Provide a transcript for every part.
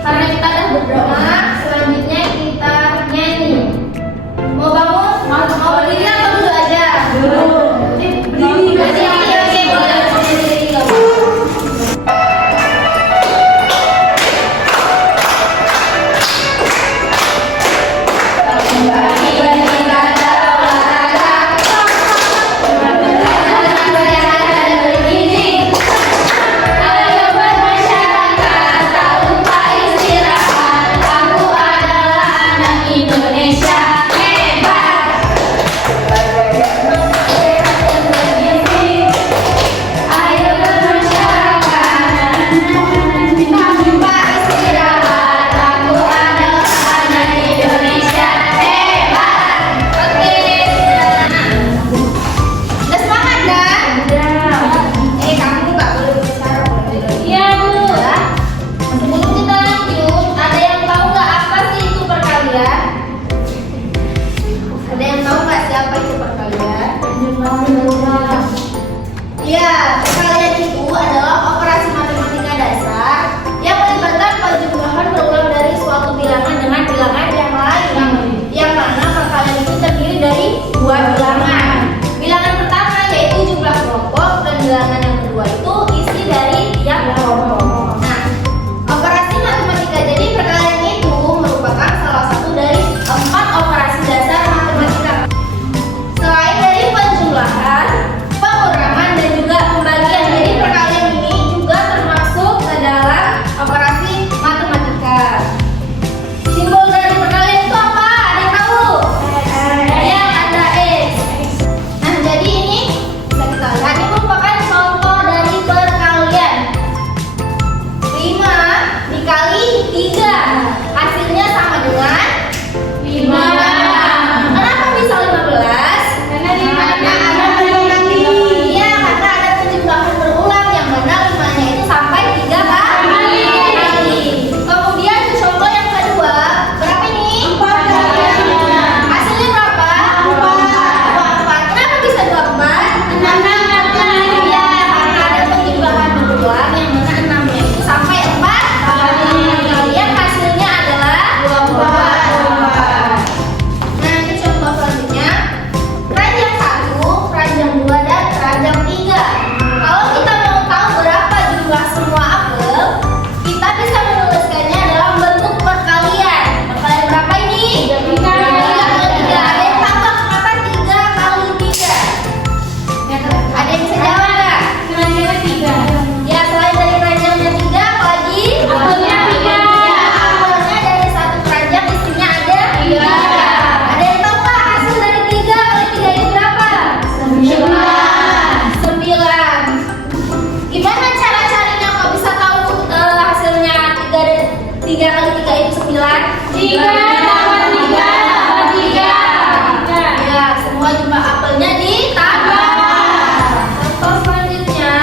Karena kita udah berdoa, selanjutnya kita nyanyi. Mau bangun? Mau berdiri atau dulu aja? Dulu. Berdiri. Oke, boleh berdiri. Ya, perkalian itu adalah operasi matematika dasar yang melibatkan penjumlahan berulang dari suatu bilangan dengan bilangan yang lain. Yang mana perkalian itu terdiri dari dua bilangan. Bilangan pertama yaitu jumlah kelompok dan bilangan yang kedua itu isi dari tiap kelompok. Nah, operasi matematika jadi perkalian itu merupakan salah satu dari 4 operasi dasar matematika. Selain dari penjumlahan, pengurangan dan juga pembagian, jadi perkalian ini juga termasuk ke dalam operasi matematika. Simbol dari perkalian itu apa? Ada yang tahu? Ya, ada X. Nah, jadi ini bisa kita lihat, ini merupakan contoh dari perkalian. 5 dikali 3 hasilnya sama dengan 5. Kenapa bisa 15? Karena 5 ada penjumlahan berulang yang mana 5-nya itu sampai 3 kali. Kemudian contoh yang kedua, berapa ini? 4. Hasilnya berapa? 24. Kenapa bisa 24? Ya, karena ada penjumlahan berulang yang mana 6-nya itu sampai 4 kali. Yang hasilnya adalah 24. Nah, ini contoh selanjutnya. Keranjang 1, keranjang 2, dan keranjang 3. Kalau kita mau tahu berapa jumlah semua apel, kita bisa menuliskannya dalam bentuk perkalian. Perkalian berapa ini? 3 kali 3. Ada yang tahu kenapa 3 kali 3? Ada yang bisa jawab nggak? Keranjangnya 3. Ya, selain dari keranjangnya 3, apa lagi? Apelnya 3. Ya, apelnya dari satu keranjang isinya ada 3. Ada yang tahu nggak hasil dari 3 kali 3 itu berapa? 9. Gimana cara carinya kok bisa tahu hasilnya 3 kali 3 itu 9? 3 tambah 3 tambah 3. Ya, semua jumlah apelnya ditambah. Contoh selanjutnya,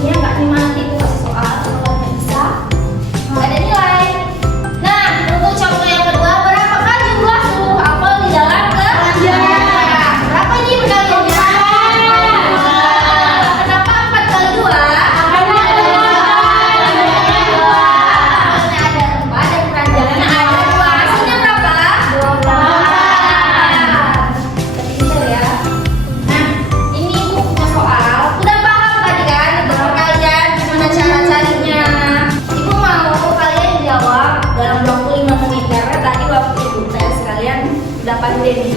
dia nggak terima nanti aku kasih soal, kalau nggak bisa nggak ada nilai. Nah, untuk contoh yang kedua, berapakah jumlah seluruh apel di dalam keranjang? Berapa ini perkaliannya? Kenapa 4 kali 2? Apelnya ada 4 dan keranjangnya ada 2. Hasilnya berapa? 24. Pintar ya. Nah, ini ibu punya soal. Udah paham tadi kan untuk perkalian gimana cara carinya? Ibu mau kalian jawab dalam 25 menit karena tadi waktu ibu tes kalian udah pandai di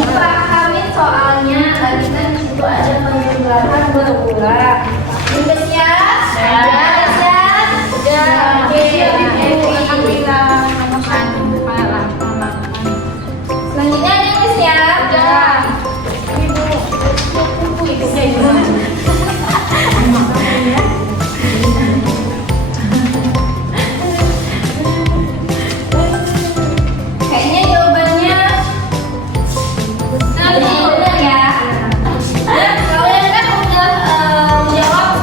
dipahamin soalnya, tadi kan di situ ada penjumlahan berulang. Udah siap? Siap? Udah. Oke. Selanjutnya ada yang siap? Kayaknya jawabannya nanti benar ya. Kalian kan udah menjawab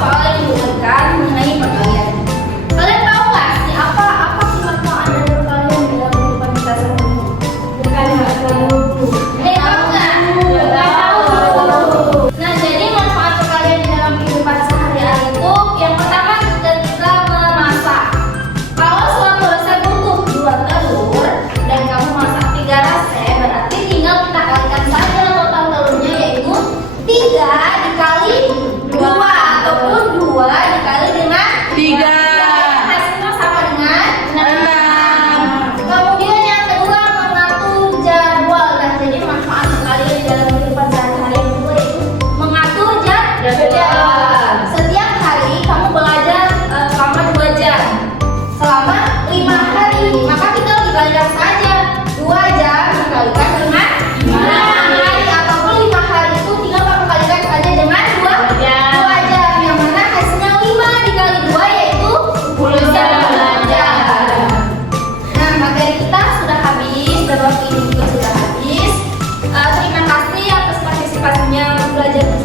belajar